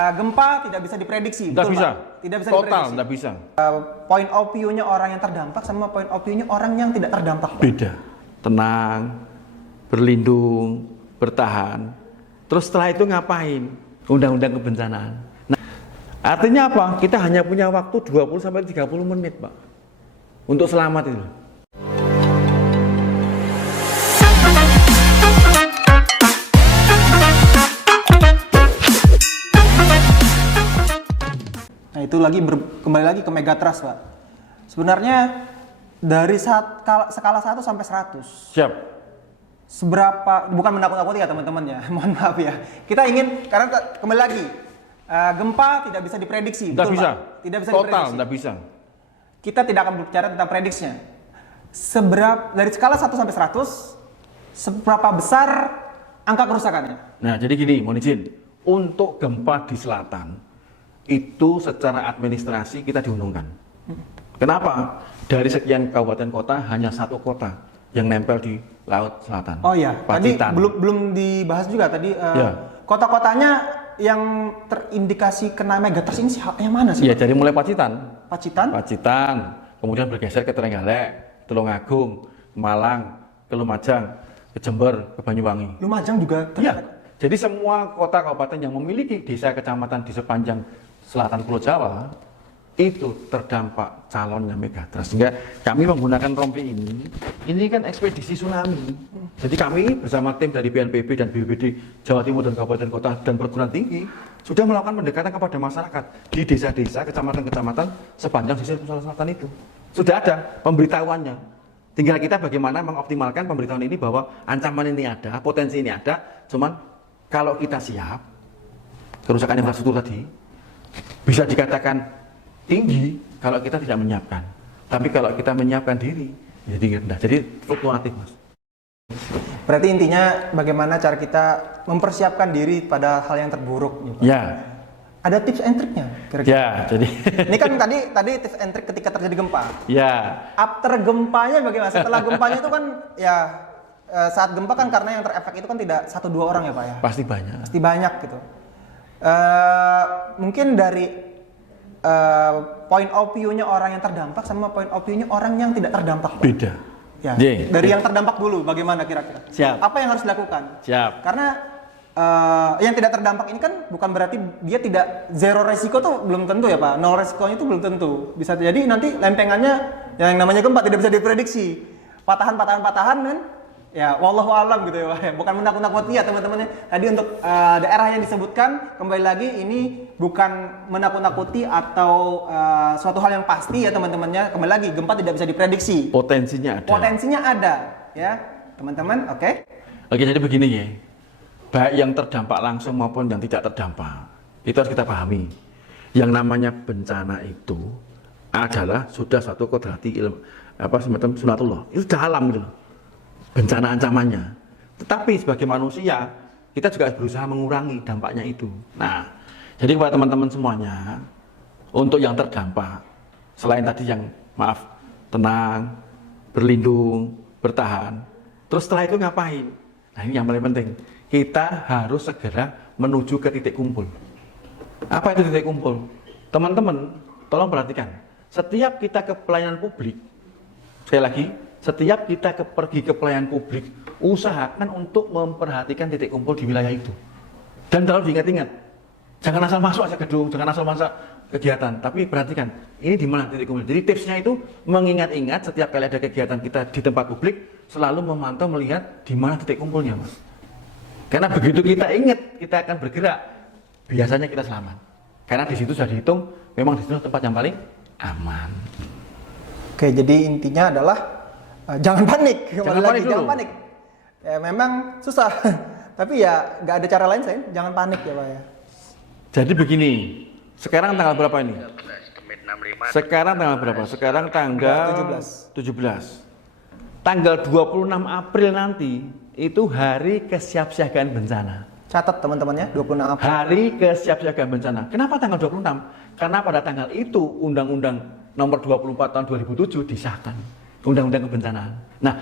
Gempa tidak bisa diprediksi, Tidak betul bisa. Pak? Tidak bisa Total diprediksi. tidak bisa. Point of view-nya orang yang terdampak sama point of view-nya orang yang tidak terdampak, Pak. Beda. Tenang, berlindung, bertahan. Terus setelah itu ngapain? Undang-undang kebencanaan. Nah, artinya apa? Kita hanya punya waktu 20-30 menit, Pak. Untuk selamat itu. Nah, itu kembali lagi ke Megatrust, Pak. Sebenarnya dari skala 1 sampai 100. Siap. Seberapa, bukan menakut-nakuti ya teman-teman ya, mohon maaf ya. Kita ingin, karena kembali lagi, gempa tidak bisa diprediksi. Tidak betul, bisa. Pak? Tidak bisa Total diprediksi. tidak bisa. Kita tidak akan berbicara tentang prediksinya. Dari skala 1 sampai 100, seberapa besar angka kerusakannya? Nah, jadi gini, mohon izin. Untuk gempa di selatan, itu secara administrasi kita diuntungkan. Kenapa? Dari sekian kabupaten kota, hanya satu kota yang nempel di Laut Selatan. Oh iya, Pacitan. tadi belum dibahas juga tadi. Ya. Kota-kotanya yang terindikasi kena megatrust ini yang mana sih? Iya, dari mulai Pacitan. Pacitan, Kemudian bergeser ke Trenggalek, Tulungagung, Malang, ke Lumajang, ke Jember, ke Banyuwangi. Lumajang juga Iya. Jadi semua kota kabupaten yang memiliki desa kecamatan di sepanjang selatan Pulau Jawa itu terdampak calonnya megatrust. Sehingga kami menggunakan rompi ini kan ekspedisi tsunami. Jadi kami bersama tim dari BNPB dan BPBD Jawa Timur dan kabupaten kota dan perguruan tinggi sudah melakukan pendekatan kepada masyarakat di desa-desa, kecamatan-kecamatan sepanjang sisi selatan itu. Sudah ada pemberitahuannya. Tinggal kita bagaimana mengoptimalkan pemberitahuan ini bahwa ancaman ini ada, potensi ini ada. Cuman kalau kita siap, kerusakan infrastruktur tadi bisa dikatakan tinggi kalau kita tidak menyiapkan. Tapi kalau kita menyiapkan diri, jadi rendah. Jadi fluktuatif, Mas. Berarti intinya bagaimana cara kita mempersiapkan diri pada hal yang terburuk. Nih, Pak. Ya. Ada tips and triknya kira-kira? Ya, jadi Ini kan tadi tips and trik ketika terjadi gempa. ya. After gempanya bagaimana? Setelah gempanya itu kan ya saat gempa kan karena yang terefek itu kan tidak 1-2 orang ya Pak ya? Pasti banyak. Pasti banyak gitu. Mungkin dari point of view-nya orang yang terdampak sama point of view-nya orang yang tidak terdampak, Pak. Beda. Ya. Ye. Dari yang terdampak dulu, bagaimana kira-kira? Siap. Apa yang harus dilakukan? Siap. Karena yang tidak terdampak ini kan bukan berarti dia tidak zero resiko tuh belum tentu ya Pak. Nol resikonya itu belum tentu. Bisa jadi nanti lempengannya yang namanya gempa tidak bisa diprediksi. Patahan kan? Ya, wallahu alam gitu ya Pak. Bukan menakut-nakuti ya teman-teman. Tadi untuk daerah yang disebutkan kembali lagi ini bukan menakut-nakuti atau suatu hal yang pasti ya teman-temannya. Kembali lagi gempa tidak bisa diprediksi. Potensinya ada. Potensinya ada ya teman-teman. Oke. Oke, jadi begini ya. Baik yang terdampak langsung maupun yang tidak terdampak, itu harus kita pahami. Yang namanya bencana itu adalah sudah satu kodrati ilmu, semacam sunatullah. Itu sudah alam gitu. Bencana ancamannya. Tetapi sebagai manusia, kita juga harus berusaha mengurangi dampaknya itu. Nah, jadi kepada teman-teman semuanya, untuk yang terdampak, selain tadi yang tenang, berlindung, bertahan, terus setelah itu ngapain? Nah, ini yang paling penting. Kita harus segera menuju ke titik kumpul. Apa itu titik kumpul? Teman-teman, tolong perhatikan. Setiap kita ke pelayanan publik, sekali lagi, setiap kita pergi ke pelayanan publik, usahakan untuk memperhatikan titik kumpul di wilayah itu. Dan selalu diingat-ingat, jangan asal masuk aja gedung, jangan asal masuk kegiatan, tapi perhatikan, ini di mana titik kumpul. Jadi tipsnya itu mengingat-ingat setiap kali ada kegiatan kita di tempat publik, selalu memantau melihat di mana titik kumpulnya, Mas. Karena begitu kita ingat, kita akan bergerak, biasanya kita selamat. Karena di situ sudah dihitung, memang di situ tempat yang paling aman. Oke, jadi intinya adalah jangan panik. Jangan panik. Ya memang susah, tapi ya nggak ada cara lain selain jangan panik ya Pak ya. Jadi begini, sekarang tanggal berapa ini? Sekarang tanggal berapa? Sekarang tanggal 17. Tanggal 26 April nanti itu hari kesiapsiagaan bencana. Catat teman-teman ya, 26 April. Hari kesiapsiagaan bencana. Kenapa tanggal 26? Karena pada tanggal itu Undang-Undang Nomor 24 Tahun 2007 disahkan. Undang-Undang Kebencanaan. Nah,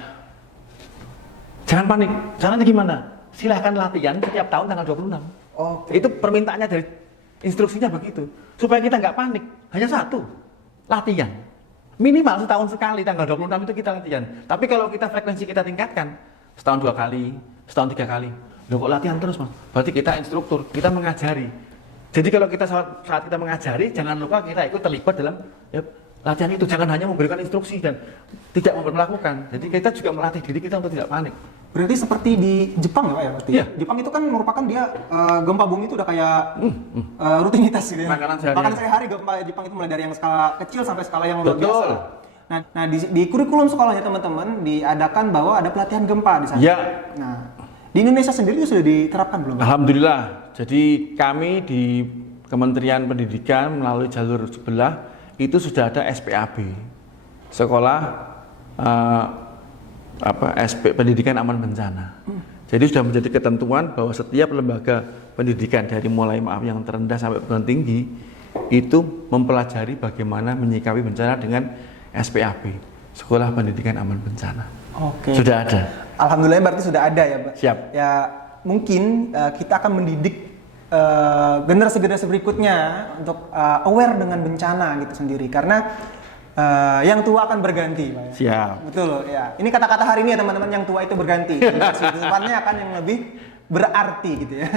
jangan panik. Caranya gimana? Silahkan latihan setiap tahun tanggal 26. Oh, itu permintaannya dari Instruksinya begitu. Supaya kita nggak panik. Hanya satu, latihan. Minimal setahun sekali, tanggal 26 itu kita latihan. Tapi kalau kita frekuensi kita tingkatkan, setahun 2 kali, setahun 3 kali. Loh kok latihan terus Mas? Berarti kita instruktur, kita mengajari. Jadi kalau kita saat kita mengajari, jangan lupa kita ikut terlibat dalam ya, latihan itu. Jangan hanya memberikan instruksi dan tidak memperlakukan. Jadi kita juga melatih diri kita untuk tidak panik. Berarti seperti di Jepang ya Pak ya? Berarti? Iya. Jepang itu kan merupakan dia gempa bumi itu udah kayak rutinitas gitu ya. Makanan sehari-hari. Makanan sehari gempa Jepang itu mulai dari yang skala kecil sampai skala yang luar Betul. biasa. Nah di kurikulum sekolahnya teman-teman diadakan bahwa ada pelatihan gempa di sana. Ya. Nah di Indonesia sendiri itu sudah diterapkan belum? Alhamdulillah. Jadi kami di Kementerian Pendidikan melalui jalur sebelah itu sudah ada SPAB, Sekolah Pendidikan Aman Bencana. Jadi sudah menjadi ketentuan bahwa setiap lembaga pendidikan dari mulai yang terendah sampai perguruan tinggi itu mempelajari bagaimana menyikapi bencana dengan SPAB, Sekolah Pendidikan Aman Bencana. Oke. Sudah ada. Alhamdulillah berarti sudah ada ya Pak. Siap. Ya mungkin kita akan mendidik generasi-generasi berikutnya untuk aware dengan bencana gitu sendiri karena yang tua akan berganti Pak. Siap. Betul ya. Ini kata-kata hari ini ya teman-teman, yang tua itu berganti. Depannya akan yang lebih berarti gitu ya.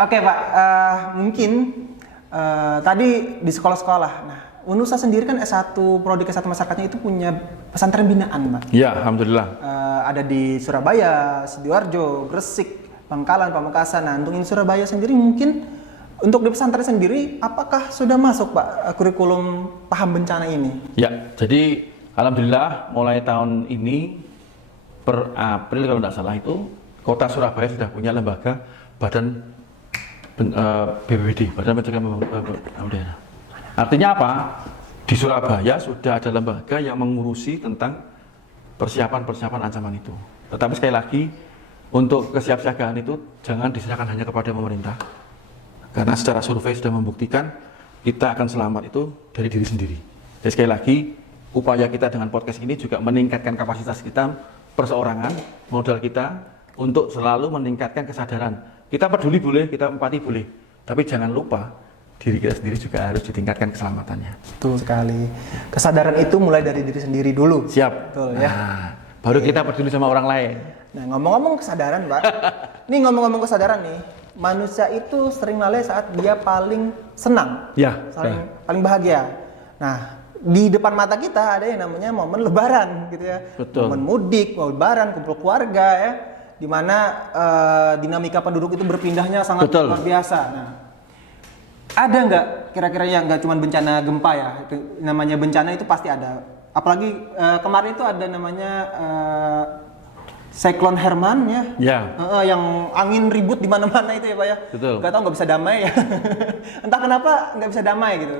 Oke Pak, mungkin tadi di sekolah-sekolah. Nah, UNUSA sendiri kan S1 prodi S1 masyarakatnya itu punya pesantren binaan Pak. Ya, alhamdulillah. Ada di Surabaya, Sidoarjo, Gresik, Bangkalan, Pamekasan. Nah, untuk ini Surabaya sendiri mungkin untuk di pesantren sendiri apakah sudah masuk Pak kurikulum paham bencana ini? Ya, jadi alhamdulillah mulai tahun ini per April kalau tidak salah itu Kota Surabaya sudah punya lembaga Badan BPBD, Badan Pencegahan Bencana. Artinya apa? Di Surabaya sudah ada lembaga yang mengurusi tentang persiapan ancaman itu. Tetapi sekali lagi untuk kesiapsiagaan itu jangan diserahkan hanya kepada pemerintah. Karena secara survei sudah membuktikan kita akan selamat itu dari diri sendiri. Jadi sekali lagi upaya kita dengan podcast ini juga meningkatkan kapasitas kita perseorangan, modal kita untuk selalu meningkatkan kesadaran. Kita peduli boleh, kita empati boleh, tapi jangan lupa diri kita sendiri juga harus ditingkatkan keselamatannya. Betul sekali. Kesadaran itu mulai dari diri sendiri dulu. Siap. Betul ya. Nah, baru kita peduli sama orang lain. Nah, ngomong-ngomong kesadaran, Pak. Nih ngomong-ngomong kesadaran nih, manusia itu sering lalai saat dia paling senang. Ya. Paling bahagia. Nah, di depan mata kita ada yang namanya momen lebaran gitu ya. Betul. Momen mudik, momen lebaran, kumpul keluarga ya. Di mana dinamika penduduk itu berpindahnya sangat Betul. luar biasa. Nah, ada nggak kira-kira yang nggak cuma bencana gempa ya? Itu namanya bencana itu pasti ada. Apalagi kemarin itu ada namanya Cyclone Herman ya. Ya. Yang angin ribut di mana-mana itu ya Pak ya. Betul. Gak tahu nggak bisa damai ya. Entah kenapa nggak bisa damai gitu.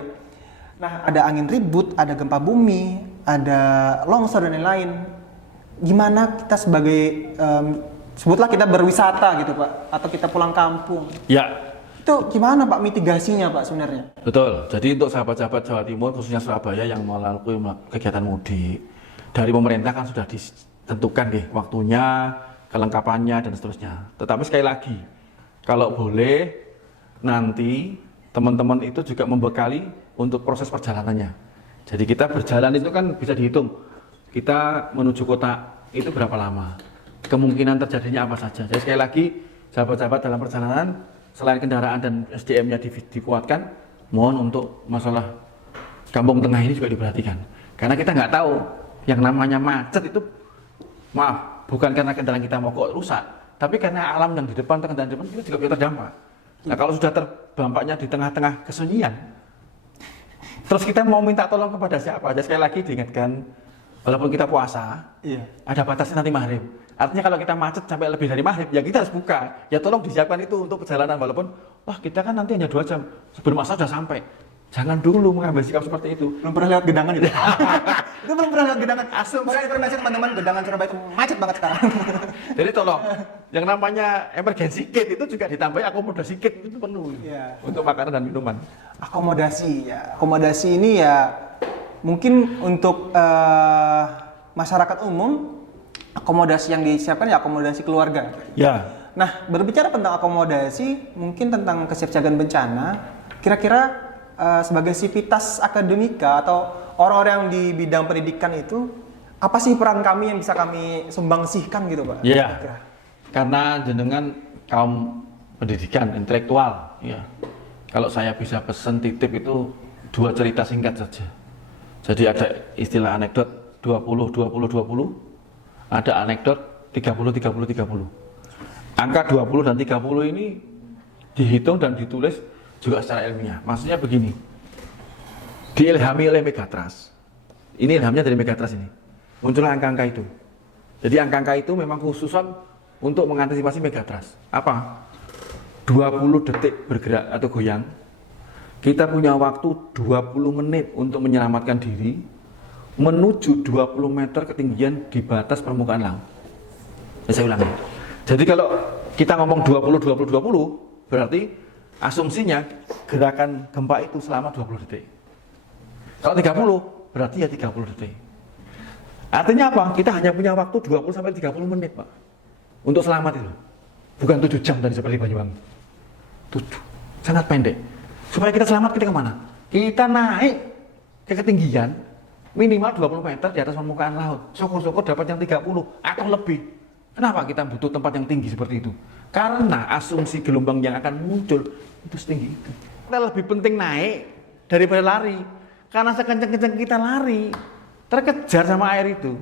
Nah ada angin ribut, ada gempa bumi, ada longsor dan lain-lain. Gimana kita sebagai sebutlah kita berwisata gitu Pak, atau kita pulang kampung. Ya. Itu gimana Pak mitigasinya Pak sebenarnya? Betul. Jadi untuk sahabat-sahabat Jawa Timur khususnya Surabaya yang melakukan kegiatan mudik dari pemerintah kan sudah ditentukan deh waktunya, kelengkapannya dan seterusnya. Tetapi sekali lagi, kalau boleh nanti teman-teman itu juga membekali untuk proses perjalanannya. Jadi kita berjalan itu kan bisa dihitung. Kita menuju kota itu berapa lama? Kemungkinan terjadinya apa saja. Jadi sekali lagi, sahabat-sahabat dalam perjalanan selain kendaraan dan SDM-nya dikuatkan, mohon untuk masalah kampung tengah ini juga diperhatikan. Karena kita nggak tahu yang namanya macet itu, maaf, bukan karena kendaraan kita mogok rusak, tapi karena alam yang di depan, kendaraan di depan kita juga bisa terdampak. Nah kalau sudah terdampaknya di tengah-tengah kesunyian, terus kita mau minta tolong kepada siapa? Aja sekali lagi diingatkan, walaupun kita puasa, ada batasnya nanti maghrib. Artinya kalau kita macet sampai lebih dari maghrib, ya kita harus buka. Ya tolong disiapkan itu untuk perjalanan, walaupun wah kita kan nanti hanya 2 jam sebelum masa sudah sampai. Jangan dulu mengambil sikap seperti itu. Belum pernah lewat Gedangan itu. Itu belum pernah lewat Gedangan. Asal informasi teman-teman, Gedangan Surabaya itu macet banget sekarang. Jadi tolong, yang namanya emergency kit itu juga ditambahi akomodasi kit itu perlu untuk makanan dan minuman. Akomodasi ya. Akomodasi ini ya mungkin untuk masyarakat umum, akomodasi yang disiapkan ya akomodasi keluarga. Ya. Nah, berbicara tentang akomodasi, mungkin tentang kesiapsiagaan bencana, kira-kira sebagai sivitas akademika atau orang-orang yang di bidang pendidikan itu, apa sih peran kami yang bisa kami sumbangsihkan gitu, Pak? Iya. Kira-kira. Karena jenengan kaum pendidikan intelektual, ya. Kalau saya bisa pesen titip itu 2 cerita singkat saja. Jadi ada istilah anekdot 20-20-20, ada anekdot 30-30-30. Angka 20 dan 30 ini dihitung dan ditulis juga secara ilmiah. Maksudnya begini, diilhami oleh Megatrust. Ini ilhamnya dari Megatrust ini. Muncullah angka-angka itu. Jadi angka-angka itu memang khususan untuk mengantisipasi Megatrust. Apa? 20 detik bergerak atau goyang. Kita punya waktu 20 menit untuk menyelamatkan diri menuju 20 meter ketinggian di batas permukaan laut. Saya ulangi. Jadi kalau kita ngomong 20 berarti asumsinya gerakan gempa itu selama 20 detik. Kalau 30 berarti ya 30 detik. Artinya apa? Kita hanya punya waktu 20 sampai 30 menit, Pak. Untuk selamat itu. Bukan 7 jam tadi seperti Banyuwangi. 7. Sangat pendek. Supaya kita selamat, kita kemana? Kita naik ke ketinggian minimal 20 meter di atas permukaan laut. Syukur-syukur dapat yang 30 atau lebih. Kenapa kita butuh tempat yang tinggi seperti itu? Karena asumsi gelombang yang akan muncul itu setinggi itu. Kita lebih penting naik daripada lari. Karena sekencang-kencang kita lari, terkejar sama air itu.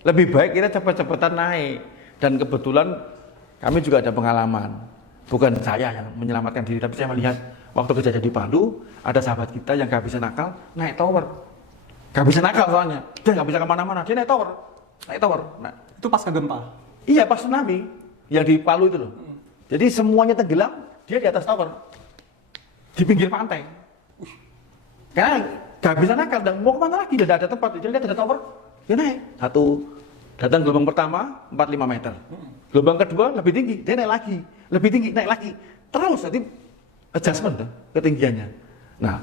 Lebih baik kita cepat-cepatan naik. Dan kebetulan kami juga ada pengalaman. Bukan saya yang menyelamatkan diri, tapi saya melihat waktu kejadian di Palu, ada sahabat kita yang gak bisa nakal, naik tower. Gak bisa nakal soalnya, dia gak bisa kemana-mana, dia naik tower. Naik tower. Nah, Itu pasca gempa. iya, pas tsunami yang di Palu itu loh. Jadi semuanya tenggelam, dia di atas tower. Di pinggir pantai. Karena gak bisa nakal, dan mau kemana lagi, tidak ada tempat. Dia lihat ada tower, dia naik. Satu, datang gelombang pertama 45 meter. Gelombang kedua lebih tinggi, dia naik lagi. Lebih tinggi, naik lagi. Terus, nanti adjustment tuh, ketinggiannya. Nah,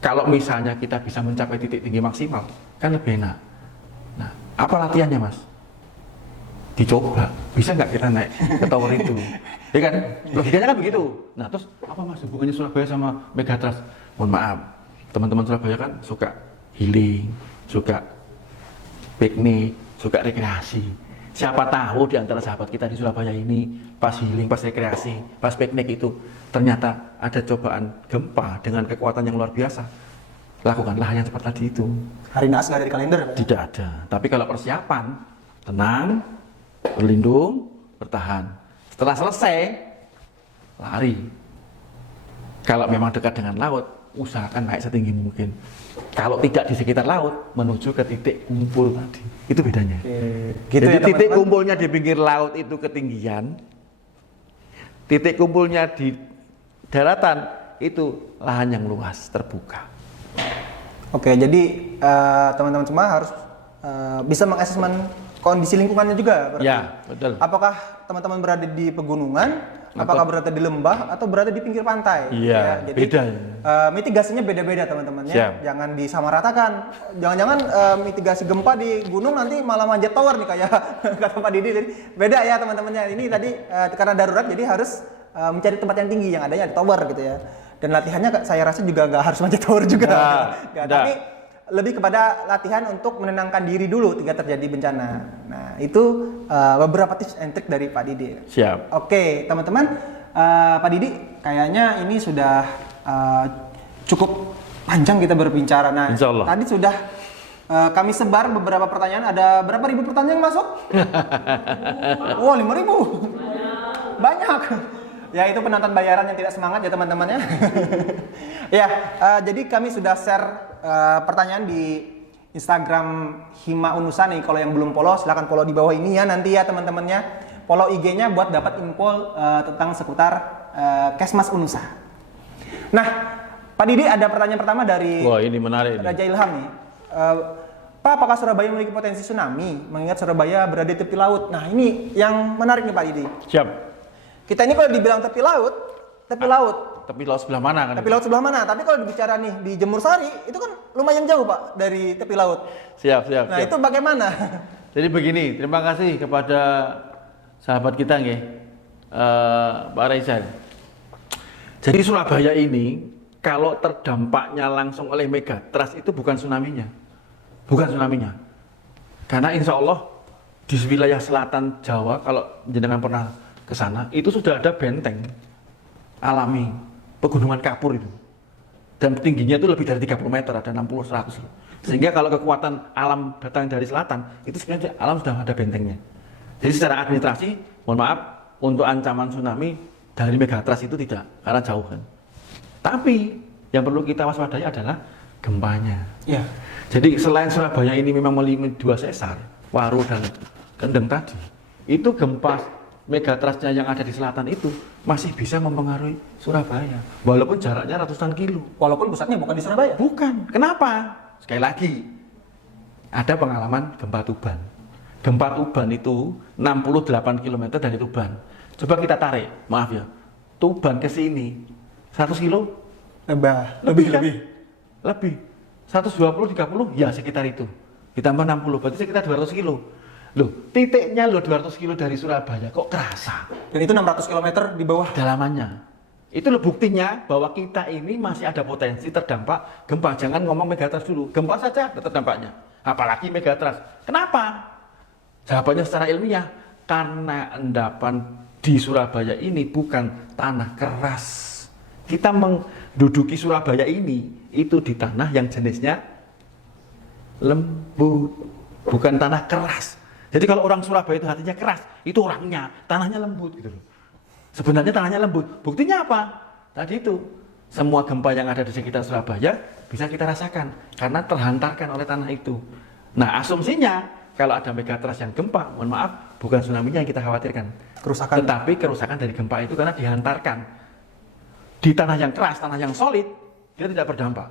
kalau misalnya kita bisa mencapai titik tinggi maksimal, kan lebih enak. Nah, apa latihannya, Mas? Dicoba, bisa nggak kita naik ke tower itu? Ya kan? Logikanya kan begitu. Nah, terus apa Mas hubungannya Surabaya sama Megatrust? Mohon maaf, teman-teman Surabaya kan suka healing, suka piknik, suka rekreasi. Siapa tahu di antara sahabat kita di Surabaya ini pas healing, pas rekreasi, pas piknik itu ternyata ada cobaan gempa dengan kekuatan yang luar biasa. Lakukanlah yang seperti tadi itu. Hari naas nggak ada di kalender, Pak? Tidak ada. Tapi kalau persiapan, tenang, berlindung, bertahan. Setelah selesai, lari. Kalau memang dekat dengan laut, usahakan naik setinggi mungkin. Kalau tidak di sekitar laut, menuju ke titik kumpul tadi. Itu bedanya. Gitu Jadi ya, titik teman-teman. kumpulnya di pinggir laut itu ketinggian. Titik kumpulnya di daratan itu lahan yang luas, terbuka. Oke, jadi teman-teman semua harus bisa mengasesmen kondisi lingkungannya juga. Berarti. Ya, betul. Apakah teman-teman berada di pegunungan, apakah berada di lembah, atau berada di pinggir pantai? Iya, jadi beda. mitigasinya beda-beda teman-teman ya. Siap. Jangan disamaratakan. Jangan-jangan mitigasi gempa di gunung nanti malah manjat tower nih kayak kata Pak Didi. Jadi beda ya teman-temannya. Ini tadi karena darurat jadi harus mencari tempat yang tinggi, yang adanya di tower gitu ya. Dan latihannya saya rasa juga nggak harus manjat tower juga. Nggak, tapi lebih kepada latihan untuk menenangkan diri dulu ketika terjadi bencana. Nah, itu beberapa tips and trick dari Pak Didi. Siap. Oke, teman-teman, Pak Didi, kayaknya ini sudah cukup panjang kita berbicara. Nah, Insya Allah. tadi sudah kami sebar beberapa pertanyaan. Ada berapa ribu pertanyaan yang masuk? Wah, 5.000. Banyak. Ya, itu penonton bayaran yang tidak semangat ya teman-teman ya. Ya, jadi kami sudah share pertanyaan di Instagram Hima Unusa nih. Kalau yang belum follow, silahkan follow di bawah ini ya nanti ya teman-temannya. Follow IG-nya buat dapat info tentang seputar Kesmas Unusa. Nah, Pak Didi, ada pertanyaan pertama dari Wah, ini menarik. Raja Ilham nih. Pak, apakah Surabaya memiliki potensi tsunami? Mengingat Surabaya berada di tepi laut. Nah, ini yang menarik nih Pak Didi. Siap. Kita ini kalau dibilang tepi laut. Tepi laut sebelah mana kan? Tepi laut sebelah mana? Tapi kalau bicara nih di Jemur Sari, itu kan lumayan jauh Pak dari tepi laut. Siap. Nah, siap. itu bagaimana? Jadi begini, terima kasih kepada sahabat kita nggih. Pak Rizal. Jadi Surabaya ini kalau terdampaknya langsung oleh megatrust itu bukan tsunami-nya. Bukan tsunami-nya. Karena insya Allah di wilayah selatan Jawa, kalau jenengan pernah ke sana, itu sudah ada benteng alami pegunungan kapur itu. Dan tingginya itu lebih dari 30 meter, ada 60-100. Sehingga kalau kekuatan alam datang dari selatan, itu sebenarnya alam sudah ada bentengnya. Jadi secara administrasi, mohon maaf, untuk ancaman tsunami dari megatrust itu tidak, karena jauh kan. Tapi yang perlu kita waspadai adalah gempanya. Ya. Jadi selain Surabaya ini memang melalui 2 sesar, Waru dan Kendeng tadi, itu gempa megatrustnya yang ada di selatan itu masih bisa mempengaruhi Surabaya, walaupun jaraknya ratusan kilo. Walaupun pusatnya bukan di Surabaya. Bukan. Kenapa? Sekali lagi, ada pengalaman gempa Tuban. Gempa Tuban itu 68 km dari Tuban. Coba kita tarik, maaf ya, Tuban ke sini 100 kilo? Lebih. Kan? Lebih. 120-30 ya sekitar itu. Ditambah 60 berarti sekitar 200 kilo. Loh, titiknya 200 kilo dari Surabaya kok kerasa? Dan itu 600 km di bawah Dalamannya. Itu loh buktinya bahwa kita ini masih ada potensi terdampak gempa. Jangan ngomong megatrust dulu, gempa saja ada terdampaknya. Apalagi megatrust. Kenapa? Jawabannya secara ilmiah, karena endapan di Surabaya ini bukan tanah keras. Kita menduduki Surabaya ini itu di tanah yang jenisnya lembut, bukan tanah keras. Jadi kalau orang Surabaya itu hatinya keras, itu orangnya, tanahnya lembut gitu loh. Sebenarnya tanahnya lembut. Buktinya apa? Tadi itu, semua gempa yang ada di sekitar Surabaya bisa kita rasakan karena terhantarkan oleh tanah itu. Nah, asumsinya kalau ada megatrust yang gempa, mohon maaf, bukan tsunami-nya yang kita khawatirkan. kerusakan. Tetapi kerusakan dari gempa itu karena dihantarkan di tanah yang keras, tanah yang solid, dia tidak berdampak.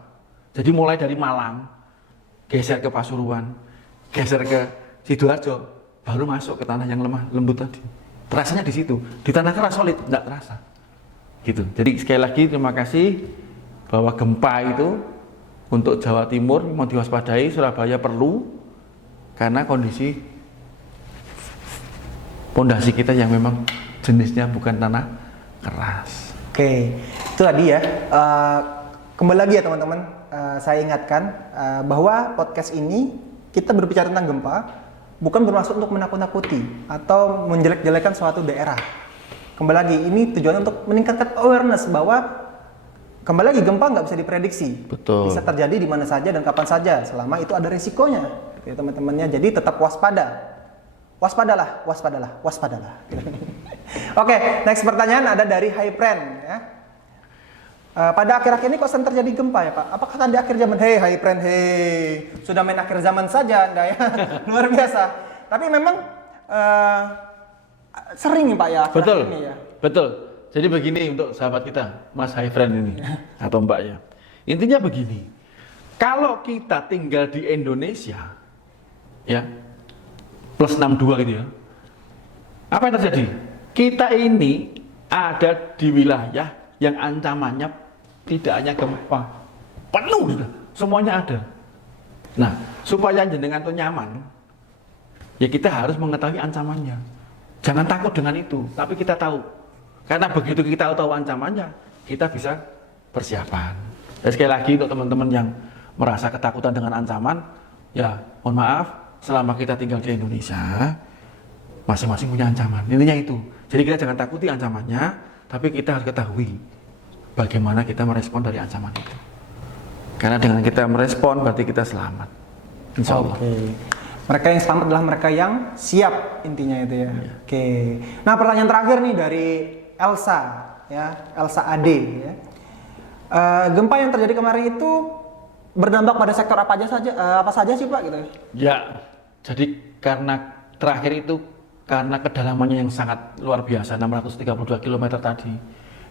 Jadi mulai dari Malang, geser ke Pasuruan, geser ke Sidoarjo, baru masuk ke tanah yang lemah, lembut tadi. Terasanya di situ, di tanah keras solid, tidak terasa. Gitu. Jadi sekali lagi terima kasih bahwa gempa itu untuk Jawa Timur mau diwaspadai, Surabaya perlu karena kondisi pondasi kita yang memang jenisnya bukan tanah keras. Oke, itu tadi ya. Kembali lagi ya teman-teman, saya ingatkan bahwa podcast ini kita berbicara tentang gempa, bukan bermaksud untuk menakut-nakuti atau menjelek-jelekan suatu daerah. Kembali lagi, ini tujuannya untuk meningkatkan awareness bahwa kembali lagi gempa nggak bisa diprediksi. Betul. Bisa terjadi di mana saja dan kapan saja, selama itu ada risikonya, gitu ya teman-temannya. Jadi tetap waspada. Waspadalah. Oke, next pertanyaan ada dari Hypren ya. Pada akhir-akhir ini kok sering terjadi gempa ya Pak? Apakah tadi akhir zaman? Hei Hypren, hei, sudah main akhir zaman saja Anda ya. Luar biasa. Tapi memang sering Pak ya akhir Betul, ini ya. betul. Jadi begini untuk sahabat kita, Mas Hyfren ini atau Mbak ya. Intinya begini, kalau kita tinggal di Indonesia, ya plus 62 gitu ya, apa yang terjadi? Kita ini ada di wilayah yang ancamannya tidak hanya gempa, penuh sudah, semuanya ada. Nah, supaya jenengan itu nyaman, ya kita harus mengetahui ancamannya. Jangan takut dengan itu, tapi kita tahu. Karena begitu kita tahu ancamannya, kita bisa persiapan. Dan sekali lagi untuk teman-teman yang merasa ketakutan dengan ancaman, ya mohon maaf, selama kita tinggal di Indonesia, masing-masing punya ancaman. Intinya itu. Jadi kita jangan takuti ancamannya, tapi kita harus ketahui bagaimana kita merespon dari ancaman itu. Karena dengan kita merespon, berarti kita selamat. Insya Allah. Oke. Mereka yang selamat adalah mereka yang siap, intinya itu ya. Oke. Nah, pertanyaan terakhir nih dari Elsa, ya, Elsa Ade. Ya. Gempa yang terjadi kemarin itu berdampak pada sektor apa saja sih Pak? Gitu. Ya, jadi karena terakhir itu karena kedalamannya yang sangat luar biasa, 632 km tadi,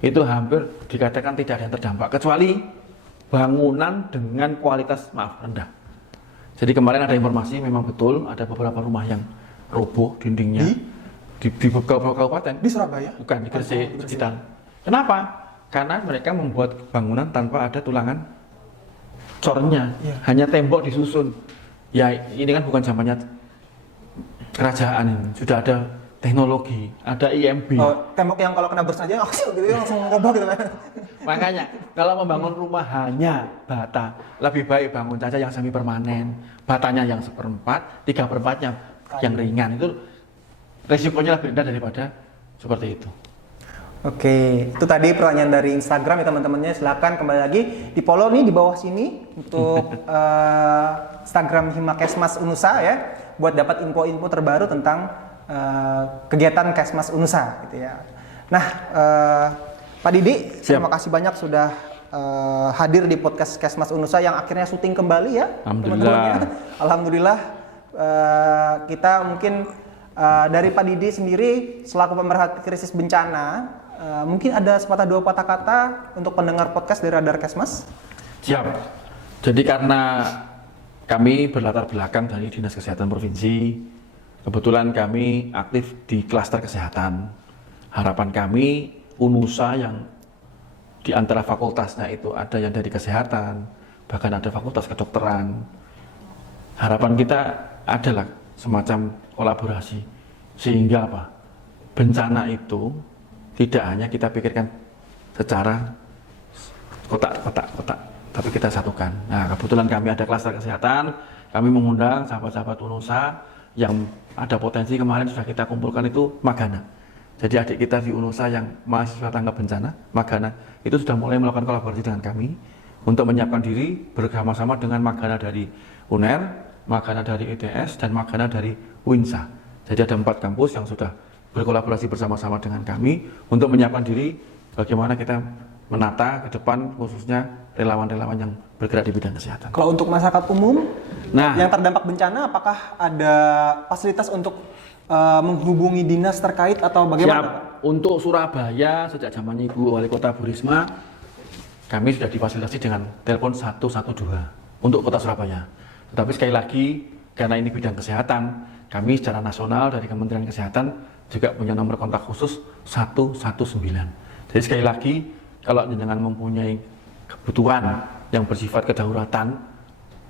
itu hampir dikatakan tidak ada yang terdampak kecuali bangunan dengan kualitas rendah. Jadi kemarin ada informasi memang betul ada beberapa rumah yang roboh dindingnya di beberapa kabupaten. Di Surabaya? Bukan, di Gresik sekitar. Kenapa? Karena mereka membuat bangunan tanpa ada tulangan cornya, hanya tembok disusun. Ya ini kan bukan zamannya kerajaan ini, sudah ada teknologi, ada IMB. Oh, tembok yang kalau kena burst aja gitu langsung roboh gitu kan. Makanya kalau membangun rumah hanya bata, lebih baik bangun saja yang semi permanen, batanya yang 1/4, 3/4-nya yang ringan, itu resikonya lebih rendah daripada seperti itu. Oke, itu tadi pertanyaan dari Instagram ya teman-temannya. Silakan kembali lagi di follow nih di bawah sini untuk Instagram Himakesmas Unusa ya, buat dapat info-info terbaru tentang kegiatan Kesmas Unusa gitu ya. Nah, Pak Didi, terima kasih banyak sudah hadir di podcast Kesmas Unusa yang akhirnya syuting kembali ya. Alhamdulillah. Alhamdulillah, kita mungkin dari Pak Didi sendiri selaku pemerhati krisis bencana, mungkin ada sepatah dua patah kata untuk pendengar podcast dari Radar Kesmas. Siap. Jadi karena kami berlatar belakang dari Dinas Kesehatan Provinsi, kebetulan kami aktif di klaster kesehatan. Harapan kami Unusa yang di antara fakultasnya itu ada yang dari kesehatan, bahkan ada fakultas kedokteran. Harapan kita adalah semacam kolaborasi, sehingga apa? Bencana itu tidak hanya kita pikirkan secara kotak, tapi kita satukan. Nah, kebetulan kami ada klaster kesehatan, kami mengundang sahabat-sahabat Unusa yang ada potensi. Kemarin sudah kita kumpulkan itu Magana. Jadi adik kita di Unusa yang mahasiswa tanggap bencana, Magana, itu sudah mulai melakukan kolaborasi dengan kami untuk menyiapkan diri bersama-sama dengan Magana dari UNER, Magana dari ITS, dan Magana dari UINSA. Jadi ada 4 kampus yang sudah berkolaborasi bersama-sama dengan kami untuk menyiapkan diri bagaimana kita menata ke depan khususnya relawan-relawan yang bergerak di bidang kesehatan. Kalau untuk masyarakat umum Nah, yang terdampak bencana, apakah ada fasilitas untuk menghubungi dinas terkait atau bagaimana? siap. Untuk Surabaya sejak zamannya Ibu Wali Kota Bu Risma, kami sudah difasilitasi dengan telepon 112 untuk Kota Surabaya. Tetapi sekali lagi, karena ini bidang kesehatan, kami secara nasional dari Kementerian Kesehatan juga punya nomor kontak khusus 119. Jadi sekali lagi, kalau jenengan mempunyai kebutuhan yang bersifat kedaruratan,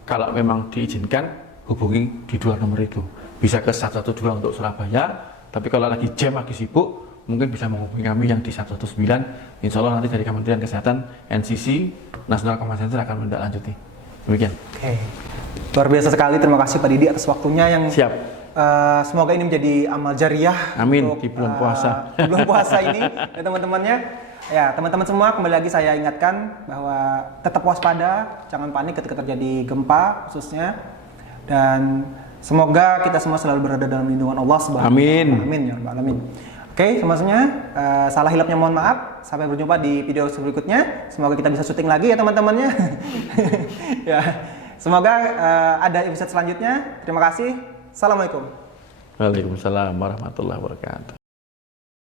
kalau memang diizinkan, hubungi di 2 nomor itu. Bisa ke 112 untuk Surabaya, tapi kalau lagi jam, lagi sibuk, mungkin bisa menghubungi kami yang di 119. Insya Allah nanti dari Kementerian Kesehatan, NCC, National Command Center akan menindaklanjuti. Demikian. Oke, luar biasa sekali. Terima kasih Pak Didi atas waktunya yang Siap. semoga ini menjadi amal jariah. Amin, untuk, di bulan puasa. Di bulan puasa ini dan teman-temannya. Ya, teman-teman semua, kembali lagi saya ingatkan bahwa tetap waspada, jangan panik ketika terjadi gempa khususnya, dan semoga kita semua selalu berada dalam lindungan Allah Subhanahu wa Ta'ala. Amin. Amin ya rabbal alamin. Oke, semuanya, salah hilapnya mohon maaf. Sampai berjumpa di video berikutnya. Semoga kita bisa syuting lagi ya teman-temannya. Ya, semoga ada episode selanjutnya. Terima kasih. Assalamualaikum. Waalaikumsalam warahmatullahi wabarakatuh.